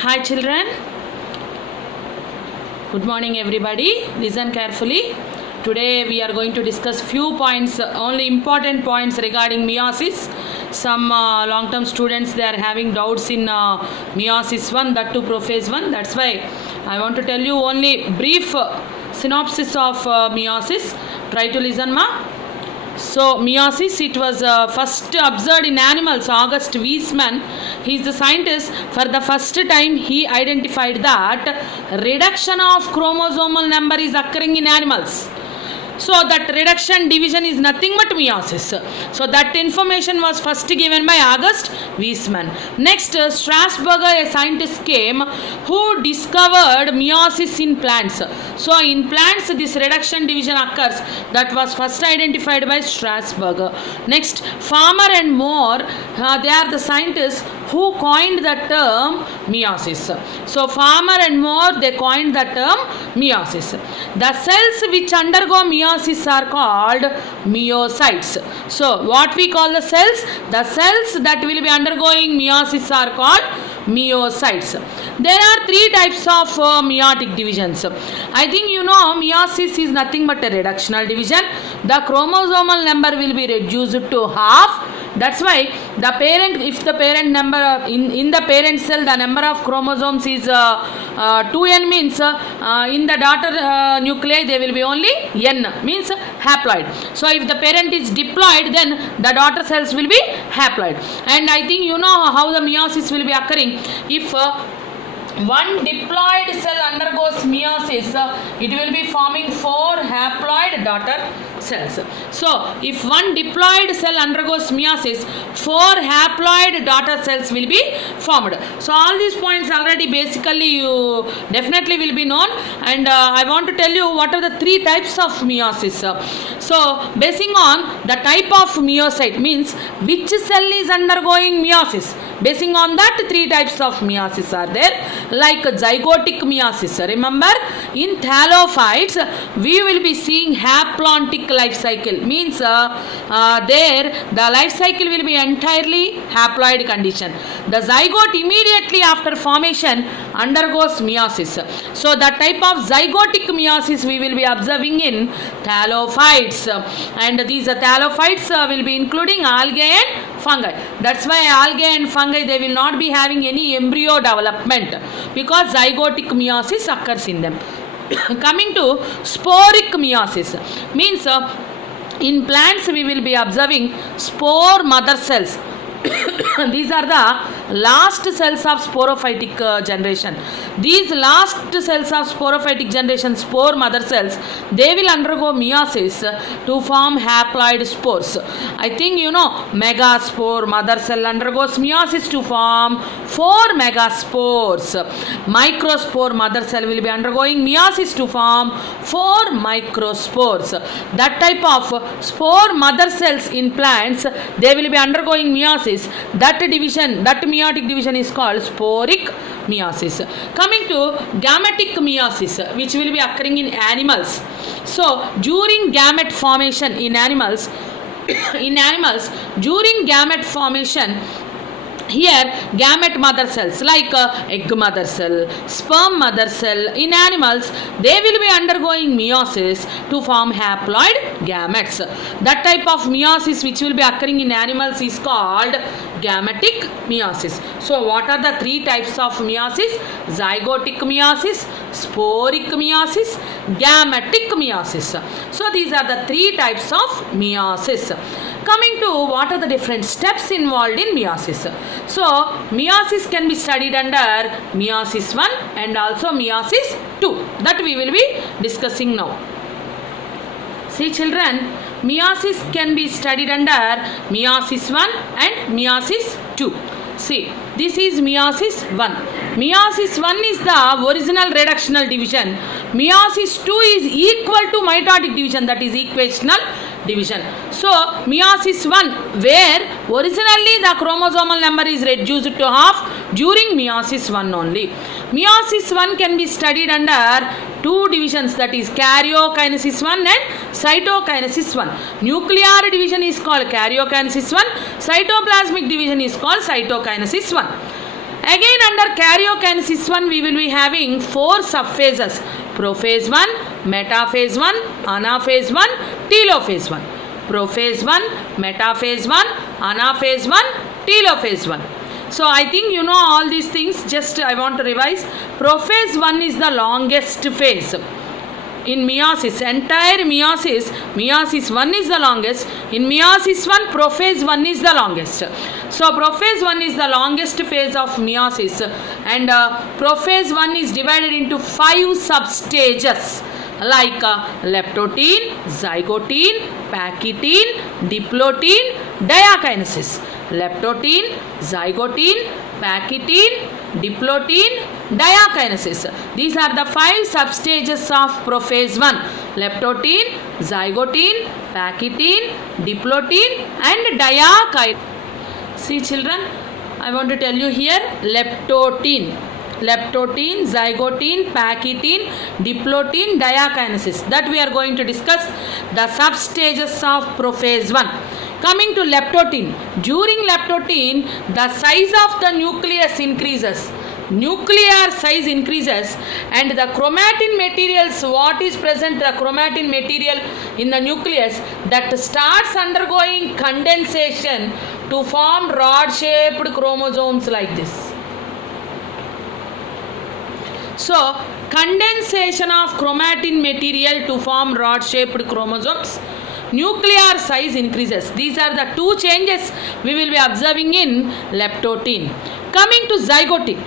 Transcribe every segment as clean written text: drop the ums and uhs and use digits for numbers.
Hi children, good morning everybody. Listen carefully. Today we are going to discuss few points, only important points regarding meiosis. Some long-term students, they are having doubts in meiosis 1, that too prophase 1. That's why I want to tell you only brief synopsis of meiosis. Try to listen ma. So meiosis, it was first observed in animals. August Weismann, he is the scientist. For the first time he identified that reduction of chromosomal number is occurring in animals. So that reduction division is nothing but meiosis. So that information was first given by August Weismann. Next, Strasburger, a scientist, came who discovered meiosis in plants. So in plants this reduction division occurs. That was first identified by Strasburger. Next, Farmer and Moore, they are the scientists who coined the term meiosis. So Farmer and Moore, they coined the term meiosis. The cells which undergo meiosis are called meiocytes. So what we call the cells? The cells that will be undergoing meiosis are called meiocytes. There are three types of meiotic divisions. I think you know meiosis is nothing but a reductional division. The chromosomal number will be reduced to half. That's why the parent, if the parent number in the parent cell the number of chromosomes is 2n, means in the daughter nuclei there will be only n, means haploid. So if the parent is diploid, then the daughter cells will be haploid. And I think you know how the meiosis will be occurring. If one diploid cell undergoes meiosis, it will be forming 4 haploid daughter cells. So if one diploid cell undergoes meiosis, 4 haploid daughter cells will be formed. So all these points already basically you definitely will be known, and I want to tell you what are the 3 types of meiosis. So basing on the type of meiocyte, means which cell is undergoing meiosis, basing on that 3 types of meiosis are there. Like zygotic meiosis, remember in thallophytes we will be seeing haplontic life cycle, means there the life cycle will be entirely haploid condition. The zygote immediately after formation undergoes meiosis. So that type of zygotic meiosis we will be observing in thallophytes, and these thallophytes will be including algae and fungi. That's why algae and fungi, they will not be having any embryo development because zygotic meiosis occurs in them. Coming to sporic meiosis, means in plants we will be observing spore mother cells. These are the last cells of sporophytic generation. These last cells of sporophytic generation, spore mother cells, they will undergo meiosis to form haploid spores. I think you know megaspore mother cell undergoes meiosis to form 4 megaspores. Microspore mother cell will be undergoing meiosis to form 4 microspores. That type of spore mother cells in plants, they will be undergoing meiosis. That division, that meiotic division is called sporic meiosis. Coming to gametic meiosis, which will be occurring in animals. So during gamete formation in animals, during gamete formation, here gamete mother cells like egg mother cell, sperm mother cell, in animals they will be undergoing meiosis to form haploid gametes. That type of meiosis which will be occurring in animals is called gametic meiosis. So what are the 3 types of meiosis? Zygotic meiosis, sporic meiosis, gametic meiosis. So these are the 3 types of meiosis. Coming to what are the different steps involved in meiosis. So meiosis can be studied under meiosis 1 and also meiosis 2, that we will be discussing now. See children, meiosis can be studied under meiosis 1 and meiosis 2. See, this is meiosis 1. Meiosis 1 is the original reductional division. Meiosis 2 is equal to mitotic division, that is equational division. So meiosis 1, where originally the chromosomal number is reduced to half during meiosis 1 only. Meiosis 1 can be studied under 2 divisions, that is karyokinesis 1 and cytokinesis 1. Nuclear division is called karyokinesis 1, cytoplasmic division is called cytokinesis 1. Again under karyokinesis 1 we will be having 4 subphases: prophase 1, metaphase 1, anaphase 1, telophase 1. Prophase 1, metaphase 1, anaphase 1, telophase 1. So I think you know all these things. Just I want to revise. Prophase 1 is the longest phase in meiosis. Entire meiosis 1 is the longest. In meiosis 1, prophase 1 is the longest. So prophase 1 is the longest phase of meiosis, and prophase 1 is divided into 5 substages like leptotene, zygotene, pachytene, diplotene, diakinesis. Leptotene, zygotene, pachytene, diplotene, diakinesis. These are the 5 substages of prophase 1: leptotene, zygotene, pachytene, diplotene, and diakinesis. See children, I want to tell you here: leptotene, zygotene, pachytene, diplotene, diakinesis. That we are going to discuss the substages of prophase 1. Coming to leptotene, during leptotene the size of the nucleus increases. Nuclear size increases, and the chromatin materials, what is present, the chromatin material in the nucleus, that starts undergoing condensation to form rod shaped chromosomes like this. So condensation of chromatin material to form rod shaped chromosomes, nuclear size increases. These are the 2 changes we will be observing in leptotene. Coming to zygotene,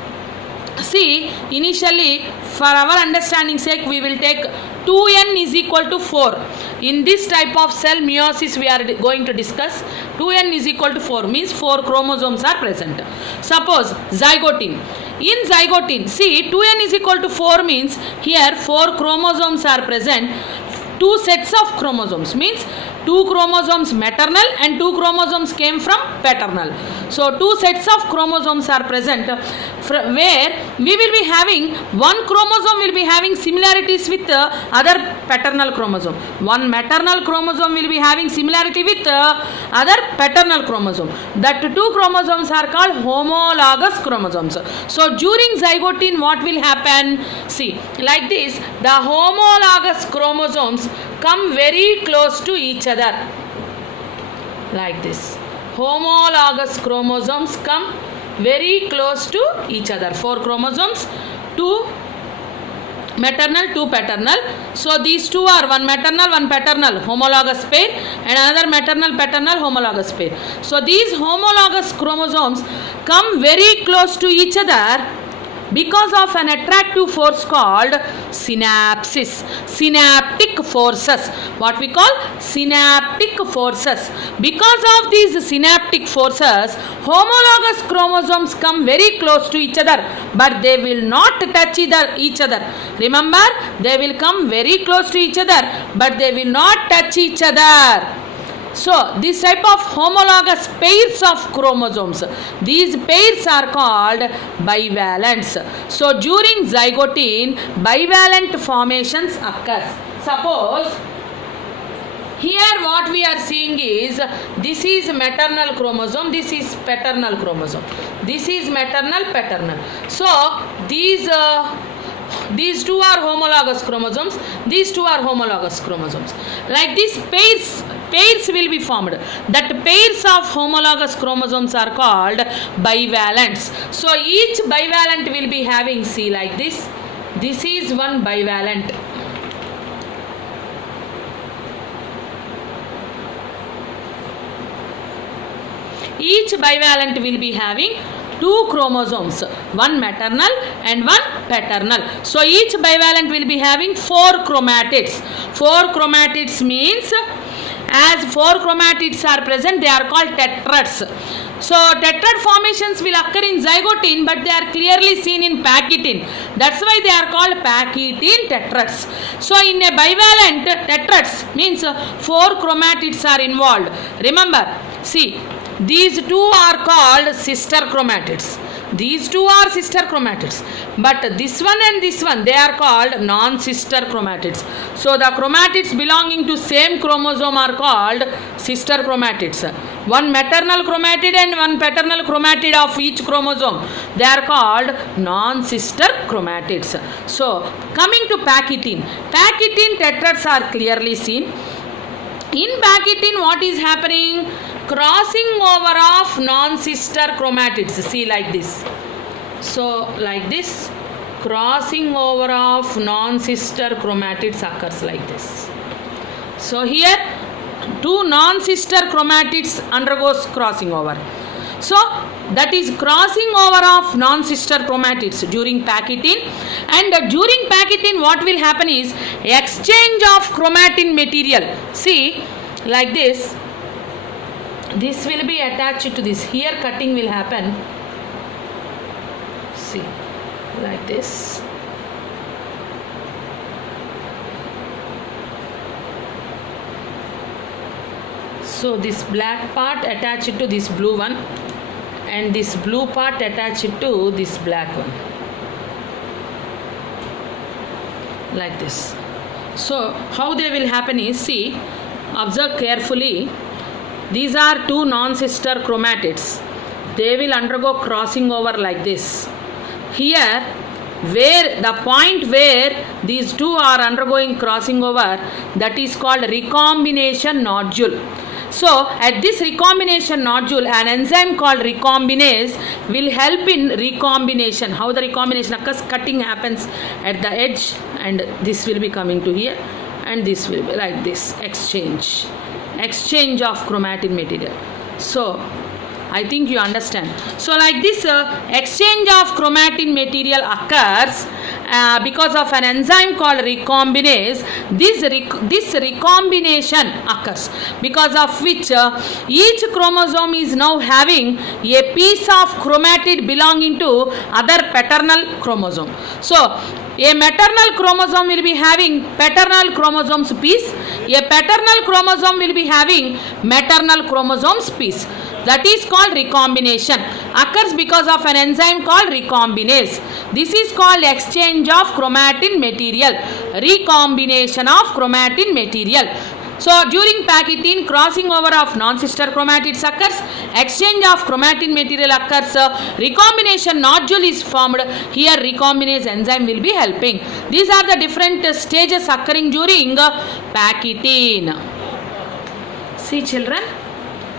see, initially for our understanding sake we will take 2n is equal to 4. In this type of cell meiosis we are going to discuss 2n is equal to 4 means 4 chromosomes are present. Suppose zygotene. In zygotene, see, 2n is equal to 4 means here 4 chromosomes are present. 2 sets of chromosomes means 2 chromosomes maternal and 2 chromosomes came from paternal. So 2 sets of chromosomes are present, where we will be having one chromosome will be having similarities with other paternal chromosome. One maternal chromosome will be having similarity with other paternal chromosome. That 2 chromosomes are called homologous chromosomes. So during zygotene what will happen? See, like this, the homologous chromosomes come very close to each other. Like this. Homologous chromosomes come very close to each other. 4 chromosomes, 2 maternal, 2 paternal. So these 2 are one maternal, one paternal homologous pair, and another maternal paternal homologous pair. So these homologous chromosomes come very close to each other because of an attractive force called synapsis. Synaptic forces. What we call synaptic forces. Because of these synaptic forces, homologous chromosomes come very close to each other, but they will not touch each other. Remember, they will come very close to each other, but they will not touch each other. So this type of homologous pairs of chromosomes, these pairs are called bivalents. So during zygotene, bivalent formations occurs. Suppose here what we are seeing is, this is maternal chromosome, this is paternal chromosome, this is maternal paternal. So these 2 are homologous chromosomes, these 2 are homologous chromosomes. Like this, pairs will be formed. That pairs of homologous chromosomes are called bivalents. So each bivalent will be having, see, like this. This is one bivalent. Each bivalent will be having 2 chromosomes, one maternal and one paternal. So each bivalent will be having 4 chromatids. 4 chromatids means, as 4 chromatids are present, they are called tetrads. So tetrad formations will occur in zygotene, but they are clearly seen in pachytene. That's why they are called pachytene tetrads. So in a bivalent, tetrads means 4 chromatids are involved. Remember, see, these 2 are called sister chromatids. These 2 are sister chromatids, but this one and this one, they are called non-sister chromatids. So the chromatids belonging to same chromosome are called sister chromatids. one maternal chromatid and one paternal chromatid of each chromosome. They are called non-sister chromatids. So, coming to Pachytene. Pachytene tetrads are clearly seen. In Pachytene, what is happening? Crossing over of non-sister chromatids. See, like this. So, like this, crossing over of non-sister chromatids occurs like this. So, here, two non-sister chromatids undergoes crossing over. So, that is crossing over of non-sister chromatids during Pachytene. And during Pachytene, what will happen is exchange of chromatin material. See, like this. This will be attached to this. Here cutting will happen. See, like this. So this black part attached to this blue one, and this blue part attached to this black one. Like this. So how they will happen is, see, observe carefully. These are two non-sister chromatids. They will undergo crossing over like this. Here, where the point where these two are undergoing crossing over, that is called recombination nodule. So, at this recombination nodule, an enzyme called recombinase will help in recombination. How the recombination occurs? Cutting happens at the edge, and this will be coming to here, and this will be like this. Exchange of chromatin material. So, I think you understand. So, like this exchange of chromatin material occurs because of an enzyme called recombinase. This recombination occurs, because of which each chromosome is now having a piece of chromatid belonging to other paternal chromosome. So, a maternal chromosome will be having paternal chromosomes piece. A paternal chromosome will be having maternal chromosomes piece. That is called recombination. Occurs because of an enzyme called recombinase. This is called exchange of chromatin material. Recombination of chromatin material. So, during Pachytene, crossing over of non-sister chromatids occurs, exchange of chromatin material occurs, recombination nodule is formed. Here, recombinase enzyme will be helping. These are the different stages occurring during Pachytene. See, children,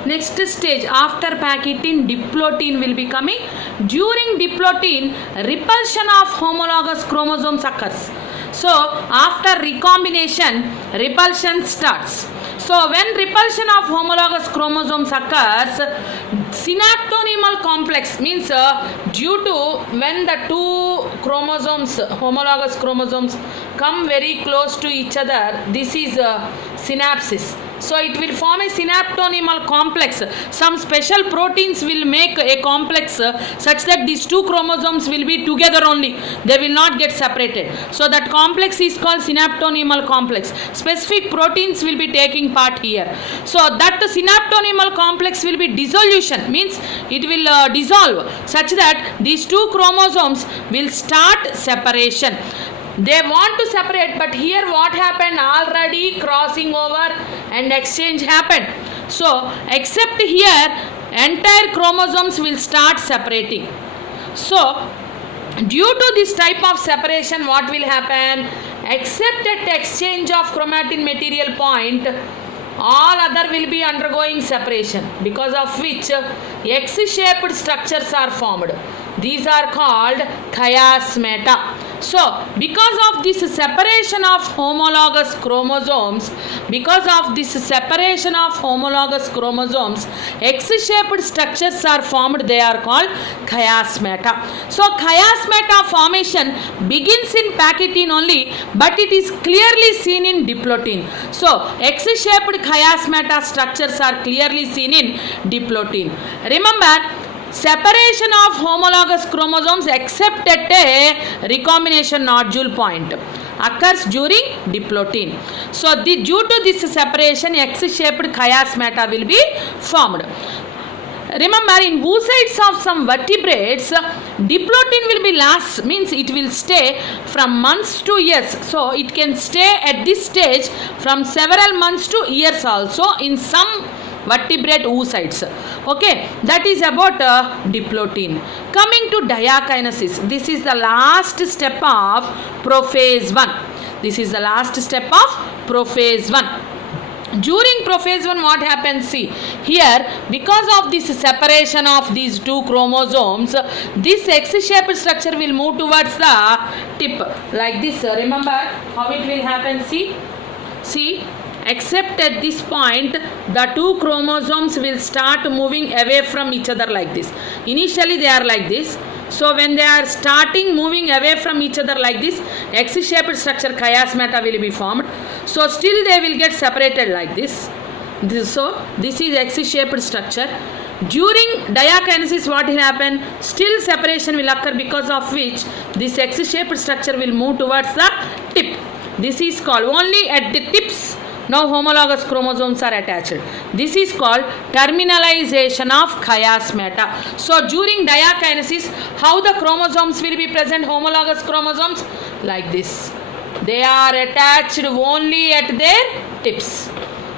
next stage after Pachytene, diplotin will be coming. During diplotin, repulsion of homologous chromosomes occurs. So, after recombination, repulsion starts. So, when repulsion of homologous chromosomes occurs, synaptonymal complex means due to when the two chromosomes, homologous chromosomes, come very close to each other, this is synapsis. So, it will form a synaptonymal complex. Some special proteins will make a complex such that these two chromosomes will be together only. They will not get separated. So, that complex is called synaptonymal complex. Specific proteins will be taking part here. So, that synaptonymal complex will be dissolution, means it will dissolve such that these two chromosomes will start separation. They want to separate, but here what happened? Already crossing over and exchange happened. So, except here, entire chromosomes will start separating. So, due to this type of separation, what will happen? Except at exchange of chromatin material point, all other will be undergoing separation, because of which X-shaped structures are formed. These are called chiasmata. So, because of this separation of homologous chromosomes, X-shaped structures are formed. They are called chiasmata. So, chiasmata formation begins in Pachytene only, but it is clearly seen in diplotin. So, X-shaped chiasmata structures are clearly seen in diplotin. Remember, separation of homologous chromosomes except at a recombination nodule point occurs during diplotin. So, due to this separation, X-shaped chiasmata will be formed. Remember, in oocytes of some vertebrates, diplotin will be last, means it will stay from months to years. So, it can stay at this stage from several months to years also in some vertebrate oocytes. Okay, that is about diplotin. Coming to diakinesis, this is the last step of prophase 1. This is the last step of prophase 1. During prophase 1, what happens? See here, because of this separation of these two chromosomes, this X-shaped structure will move towards the tip like this. Remember how it will happen? See, except at this point the two chromosomes will start moving away from each other like this. Initially they are like this. So when they are starting moving away from each other like this, X-shaped structure chiasmata will be formed. So still they will get separated like this. So this is X-shaped structure. During diakinesis, what will happen? Still separation will occur, because of which this X-shaped structure will move towards the tip. This is called only at the tips. Now homologous chromosomes are attached. This is called terminalization of chiasmata. So during diakinesis, how the chromosomes will be present, homologous chromosomes? Like this. They are attached only at their tips.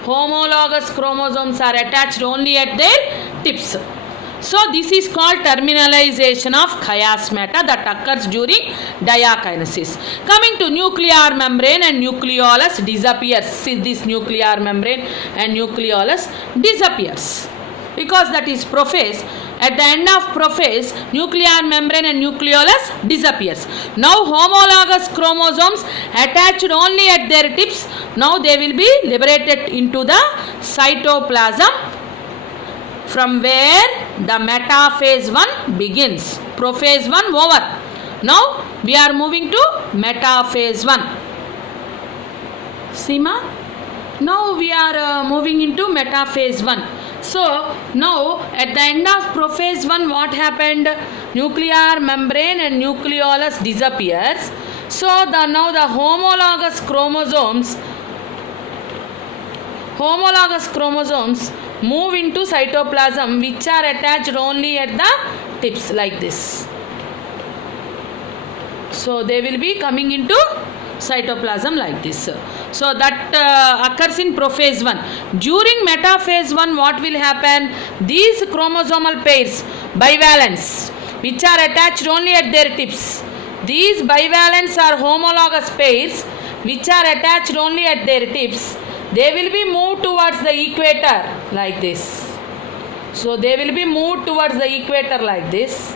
Homologous chromosomes are attached only at their tips. So this is called terminalization of chiasmata that occurs during diakinesis. Coming to nuclear membrane and nucleolus disappears. See, this nuclear membrane and nucleolus disappears because that is prophase. At the end of prophase, nuclear membrane and nucleolus disappears. Now homologous chromosomes attached only at their tips. Now they will be liberated into the cytoplasm, from where the metaphase 1 begins. Prophase 1 over. Now we are moving to metaphase 1. Seema? Now we are moving into metaphase 1. So now at the end of prophase 1, what happened? Nuclear membrane and nucleolus disappears. So now the homologous chromosomes move into cytoplasm, which are attached only at the tips like this. So they will be coming into cytoplasm like this. So that occurs in prophase 1. During metaphase 1, what will happen? These chromosomal pairs, bivalents, which are attached only at their tips. These bivalents are homologous pairs which are attached only at their tips. They will be moved towards the equator like this. So they will be moved towards the equator like this.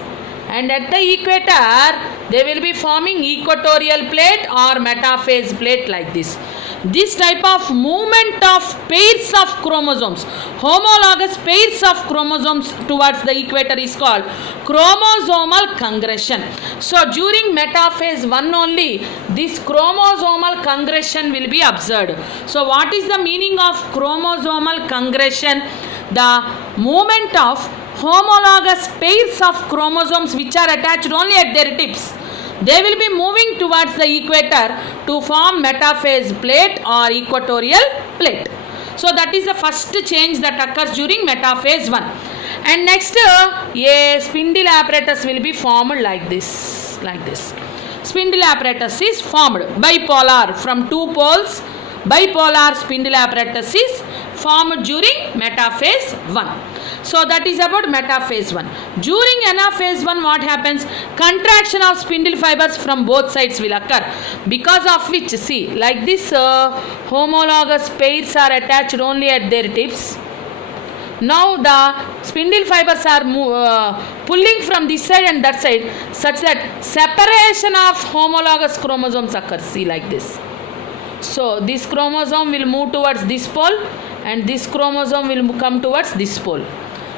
And at the equator, they will be forming equatorial plate or metaphase plate like this. This type of movement of pairs of chromosomes, homologous pairs of chromosomes towards the equator is called chromosomal congression. So during metaphase 1 only, this chromosomal congression will be observed. So what is the meaning of chromosomal congression? The movement of homologous pairs of chromosomes which are attached only at their tips. They will be moving towards the equator to form metaphase plate or equatorial plate. So that is the first change that occurs during metaphase 1. And next, a spindle apparatus will be formed like this. Spindle apparatus is formed bipolar from two poles. Bipolar spindle apparatus is formed during metaphase 1. So that is about metaphase 1. During anaphase 1, what happens? Contraction of spindle fibers from both sides will occur, because of which, see, like this, homologous pairs are attached only at their tips. Now the spindle fibers are pulling from this side and that side, such that separation of homologous chromosomes occurs. See, like this. So this chromosome will move towards this pole and this chromosome will come towards this pole.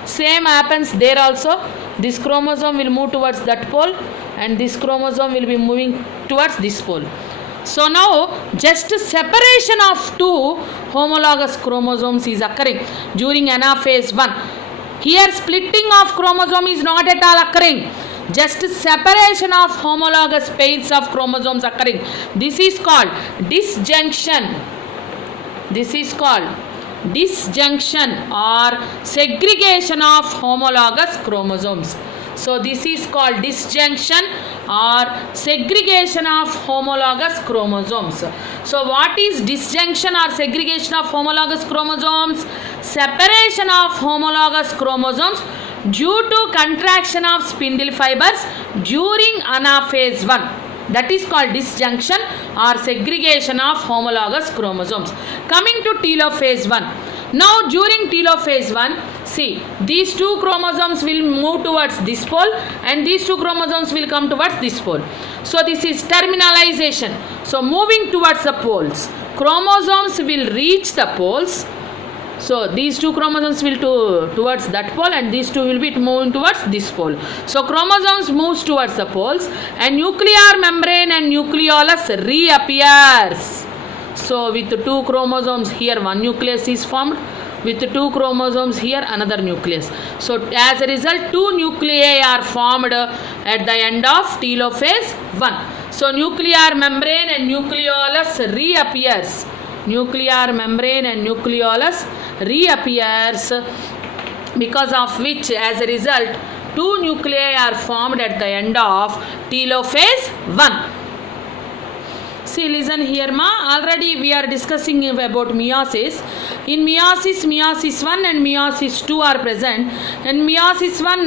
Same happens there also. This chromosome will move towards that pole and this chromosome will be moving towards this pole. So now just separation of two homologous chromosomes is occurring during anaphase 1. Here splitting of chromosome is not at all occurring. Just separation of homologous pairs of chromosomes occurring. This is called disjunction. This is called disjunction or segregation of homologous chromosomes. So this is called disjunction or segregation of homologous chromosomes. So what is disjunction or segregation of homologous chromosomes? separation of homologous chromosomes due to contraction of spindle fibers during anaphase 1. That is called disjunction or segregation of homologous chromosomes. Coming to telophase 1. Now during telophase 1, see, these two chromosomes will move towards this pole and these two chromosomes will come towards this pole. So this is terminalization. So moving towards the poles. Chromosomes will reach the poles. So these two chromosomes will towards that pole and these two will be moving towards this pole. So chromosomes moves towards the poles and nuclear membrane and nucleolus reappears. So with two chromosomes here one nucleus is formed. With two chromosomes here another nucleus. So as a result two nuclei are formed at the end of telophase 1. So nuclear membrane and nucleolus reappears. Nuclear membrane and nucleolus reappears, because of which as a result two nuclei are formed at the end of telophase 1. See, listen here ma, already we are discussing about meiosis. In meiosis, meiosis 1 and meiosis 2 are present. In meiosis 1,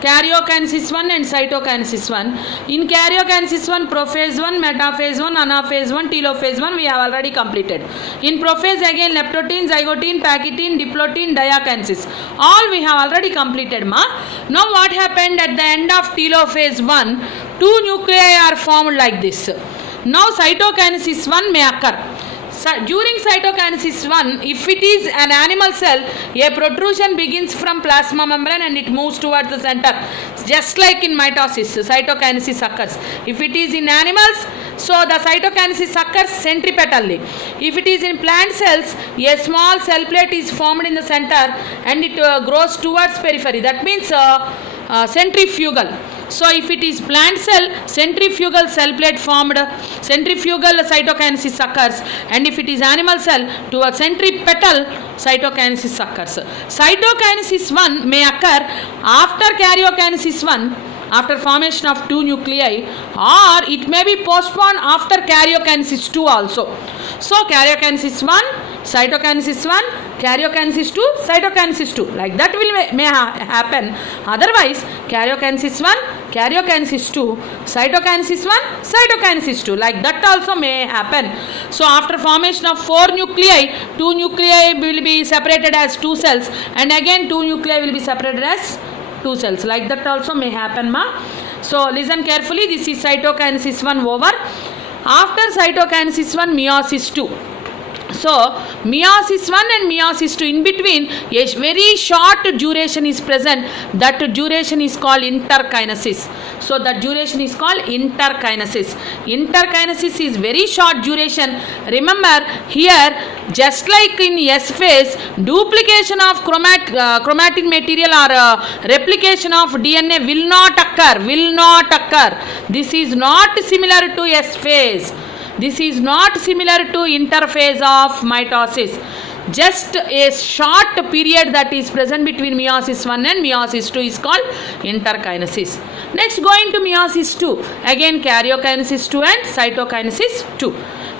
karyokinesis 1 and cytokinesis 1. In karyokinesis 1, prophase 1, metaphase 1, anaphase 1, telophase 1 we have already completed. In prophase again leptotene, zygotene, pachytene, diplotin, diakinesis. All we have already completed ma. Now what happened at the end of telophase 1, two nuclei are formed like this. Now cytokinesis 1 may occur. During cytokinesis 1, if it is an animal cell, a protrusion begins from plasma membrane and it moves towards the center. Just like in mitosis, cytokinesis occurs. If it is in animals, so the cytokinesis occurs centripetally. If it is in plant cells, a small cell plate is formed in the center and it grows towards periphery. That means centrifugal. So if it is plant cell, centrifugal cell plate formed, centrifugal cytokinesis occurs, and if it is animal cell, to a centripetal cytokinesis occurs. Cytokinesis 1 may occur after karyokinesis 1, after formation of two nuclei, or it may be postponed after karyokinesis 2 also. So karyokinesis 1, cytokinesis 1, karyokinesis 2, cytokinesis 2, like that may happen. Otherwise karyokinesis 1, karyokinesis 2, cytokinesis 1, cytokinesis 2, like that also may happen. So after formation of four nuclei, two nuclei will be separated as two cells and again two nuclei will be separated as two cells, like that also may happen ma. So listen carefully, this is cytokinesis 1 over. After cytokinesis 1, meiosis 2. So meiosis 1 and meiosis 2, in between a very short duration is present. That duration is called interkinesis. So that duration is called interkinesis. Interkinesis is very short duration. Remember here, just like in S phase, duplication of chromatin material or replication of DNA will not occur. This is not similar to S phase. This is not similar to interphase of mitosis. Just a short period that is present between meiosis 1 and meiosis 2 is called interkinesis. Next, going to meiosis 2. Again karyokinesis 2 and cytokinesis 2.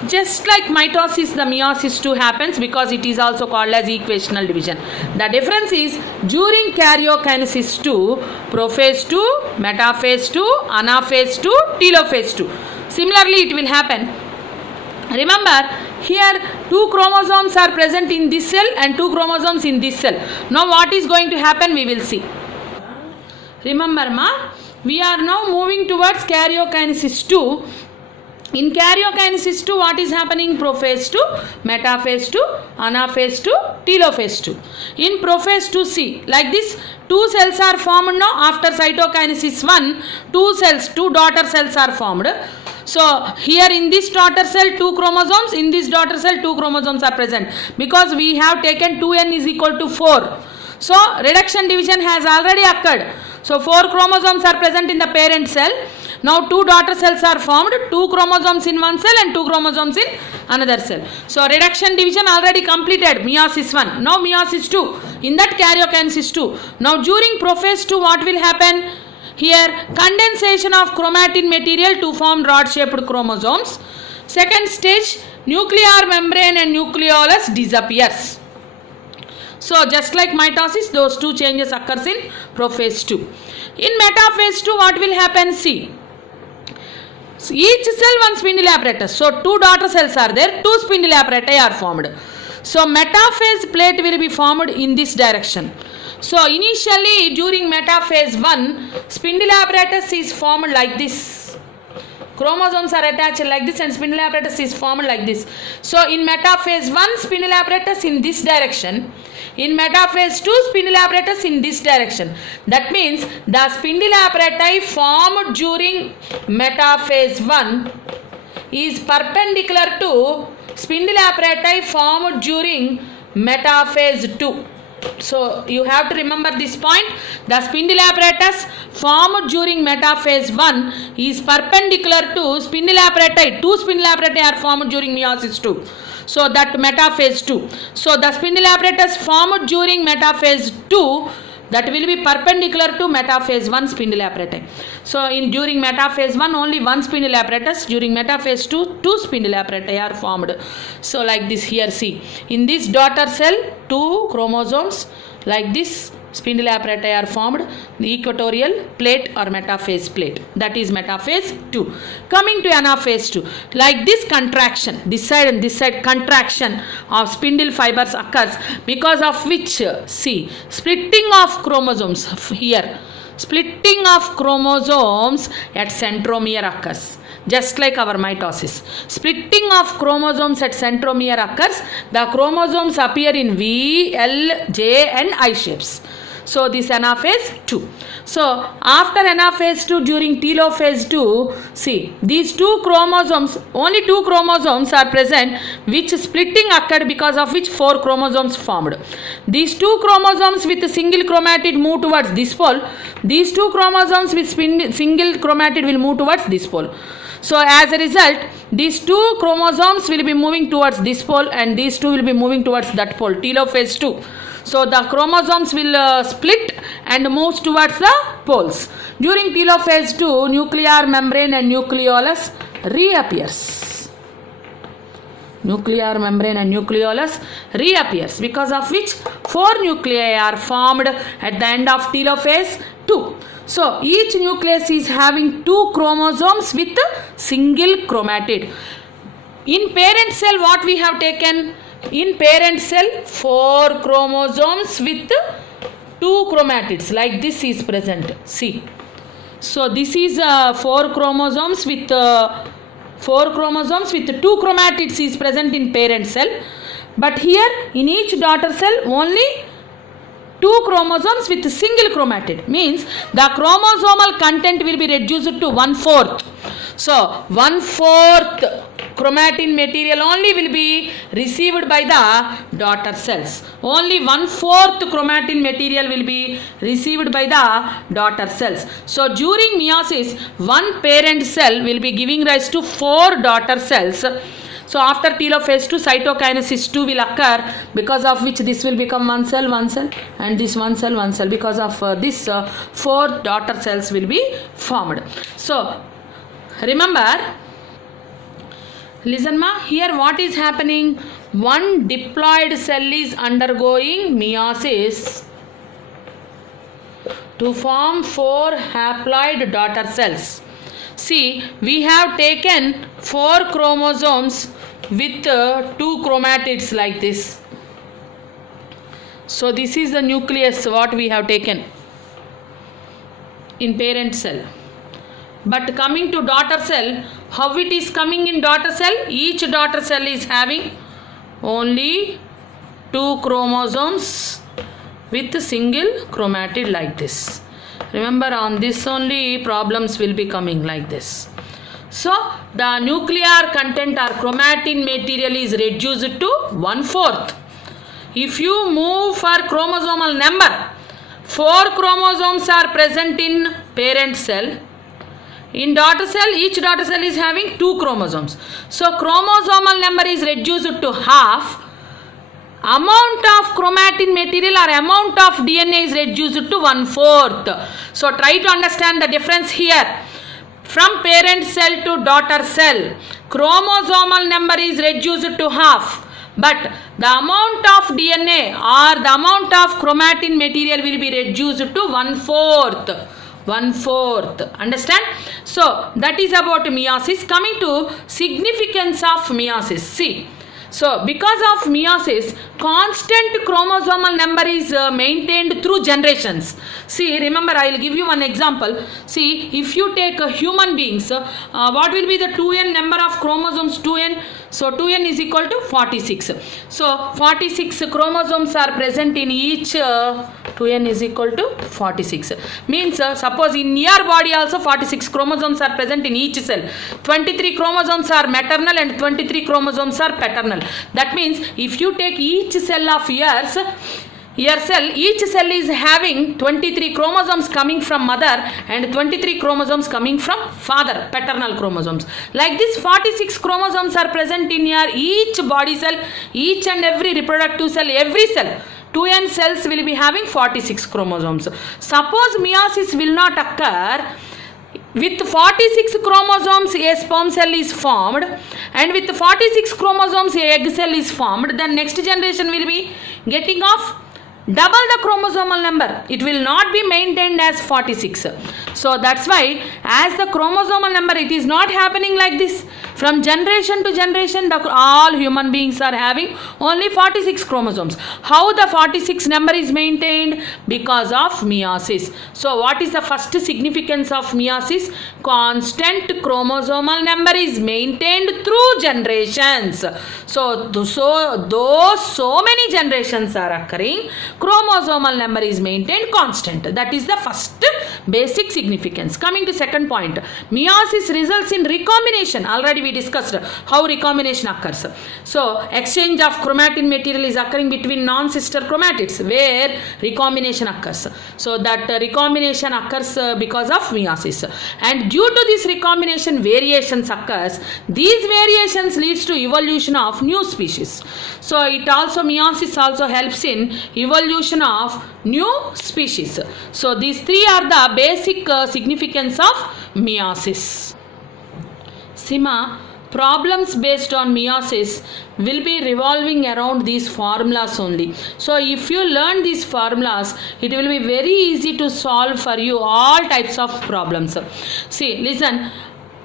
Just like mitosis, the meiosis 2 happens because it is also called as equational division. The difference is during karyokinesis 2, prophase 2, metaphase 2, anaphase 2, telophase 2. Similarly, it will happen. Remember, here two chromosomes are present in this cell and two chromosomes in this cell. Now what is going to happen, we will see. Remember ma, we are now moving towards karyokinesis 2. In karyokinesis 2, what is happening? Prophase 2, metaphase 2, anaphase 2, telophase 2. In prophase 2, see, like this, two cells are formed now. After cytokinesis 1, two daughter cells are formed. So here in this daughter cell, two chromosomes, in this daughter cell, two chromosomes are present, because we have taken 2n is equal to 4. So reduction division has already occurred. So 4 chromosomes are present in the parent cell. Now two daughter cells are formed, 2 chromosomes in one cell and 2 chromosomes in another cell. So reduction division already completed, meiosis 1. Now meiosis 2, in that karyokinesis 2. Now during prophase 2, what will happen? Here condensation of chromatin material to form rod shaped chromosomes. Second stage, nuclear membrane and nucleolus disappears. So just like mitosis, those two changes occurs in prophase 2. In metaphase 2, what will happen? See, so each cell one spindle apparatus. So two daughter cells are there, two spindle apparati are formed. So metaphase plate will be formed in this direction. So initially during metaphase 1, spindle apparatus is formed like this. Chromosomes are attached like this and spindle apparatus is formed like this. So in metaphase 1, spindle apparatus in this direction. In metaphase 2, spindle apparatus in this direction. That means the spindle apparati formed during metaphase 1 is perpendicular to spindle apparati formed during metaphase 2. So you have to remember this point. The spindle apparatus formed during metaphase 1 is perpendicular to spindle apparati. Two spindle apparati are formed during meiosis 2. So that metaphase 2. So the spindle apparatus formed during metaphase 2, that will be perpendicular to metaphase 1 spindle apparati. So during metaphase 1 only one spindle apparatus, during metaphase 2 two spindle apparati are formed. So like this here, see, in this daughter cell two chromosomes like this spindle apparati are formed, the equatorial plate or metaphase plate, that is metaphase 2. Coming to anaphase 2, like this contraction, this side and this side contraction of spindle fibers occurs, because of which, see, splitting of chromosomes here, splitting of chromosomes at centromere occurs. Just like our mitosis, splitting of chromosomes at centromere occurs. The chromosomes appear in V, L, J and I shapes. So this anaphase 2. So after anaphase 2, during telophase 2, see, these two chromosomes, only two chromosomes are present, which splitting occurred, because of which four chromosomes formed. These two chromosomes with single chromatid move towards this pole. These two chromosomes with single chromatid will move towards this pole. So as a result, these two chromosomes will be moving towards this pole and these two will be moving towards that pole, telophase 2. So the chromosomes will split and move towards the poles. During telophase 2, nuclear membrane and nucleolus reappears. Nuclear membrane and nucleolus reappears, because of which four nuclei are formed at the end of telophase 2. So each nucleus is having two chromosomes with single chromatid. In parent cell, what we have taken? In parent cell, four chromosomes with two chromatids, like this is present. See, so this is four chromosomes with two chromatids is present in parent cell. But here in each daughter cell only two chromosomes with single chromatid, means the chromosomal content will be reduced to 1/4. So 1/4 chromatin material only will be received by the daughter cells. Only 1/4 chromatin material will be received by the daughter cells. So during meiosis, one parent cell will be giving rise to four daughter cells. So after telophase 2, cytokinesis 2 will occur, because of which this will become one cell, and this one cell, because of this four daughter cells will be formed. So remember, listen ma, here what is happening? One diploid cell is undergoing meiosis to form four haploid daughter cells. See, we have taken four chromosomes with two chromatids like this. So this is the nucleus what we have taken in parent cell. But coming to daughter cell, how it is coming in daughter cell? Each daughter cell is having only two chromosomes with single chromatid like this. Remember, on this only problems will be coming like this. So the nuclear content or chromatin material is reduced to 1/4. If you move for chromosomal number, four chromosomes are present in parent cell. In daughter cell, each daughter cell is having two chromosomes. So chromosomal number is reduced to half. Amount of chromatin material or amount of DNA is reduced to 1/4. So try to understand the difference here. From parent cell to daughter cell, chromosomal number is reduced to half. but the amount of DNA or the amount of chromatin material will be reduced to 1/4. 1/4. Understand? So that is about meiosis. Coming to significance of meiosis. See. So because of meiosis, constant chromosomal number is maintained through generations. See, remember, I will give you one example. See, if you take human beings, what will be the 2n number of chromosomes? 2n. So 2n is equal to 46. So 46 chromosomes are present in each 2n is equal to 46. Means suppose in your body also 46 chromosomes are present in each cell. 23 chromosomes are maternal and 23 chromosomes are paternal. That means if you take each cell of yours, each cell is having 23 chromosomes coming from mother and 23 chromosomes coming from father, paternal chromosomes. Like this 46 chromosomes are present in your each body cell, each and every reproductive cell, every cell. 2n cells will be having 46 chromosomes. Suppose meiosis will not occur, with 46 chromosomes a sperm cell is formed and with 46 chromosomes a egg cell is formed, then next generation will be getting of double the chromosomal number. It will not be maintained as 46. So that's why as the chromosomal number, it is not happening like this. From generation to generation, all human beings are having only 46 chromosomes. How the 46 number is maintained? Because of meiosis. So what is the first significance of meiosis? Constant chromosomal number is maintained through generations. So so many generations are occurring, chromosomal number is maintained constant. That is the first basic significance. Coming to second point, meiosis results in recombination. Already we discussed how recombination occurs. So exchange of chromatin material is occurring between non-sister chromatids where recombination occurs. So that recombination occurs because of meiosis, and due to this recombination variations occurs. These variations leads to evolution of new species. So it also, meiosis also helps in evolution of new species. So these three are the basic significance of meiosis. Sima, problems based on meiosis will be revolving around these formulas only. So if you learn these formulas, it will be very easy to solve for you all types of problems. See, listen.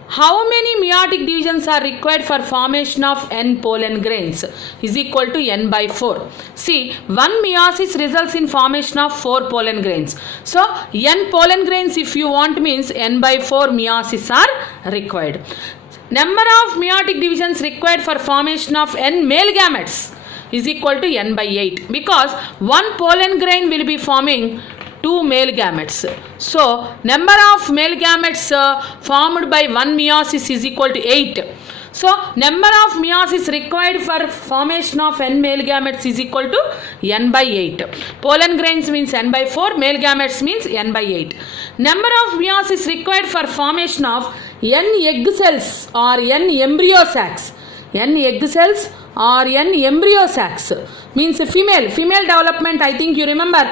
How many meiotic divisions are required for formation of n pollen grains? Is equal to n by 4. See, one meiosis results in formation of 4 pollen grains. So, n pollen grains if you want means n by 4 meiosis are required. Number of meiotic divisions required for formation of n male gametes is equal to n by 8, because one pollen grain will be forming 2 male gametes. So, number of male gametes formed by one meiosis is equal to 8. So, number of meiosis required for formation of n male gametes is equal to n by 8. Pollen grains means n by 4, male gametes means n by 8. Number of meiosis required for formation of n egg cells or n embryo sacs. N egg cells or n embryo sacs means female development. I think you remember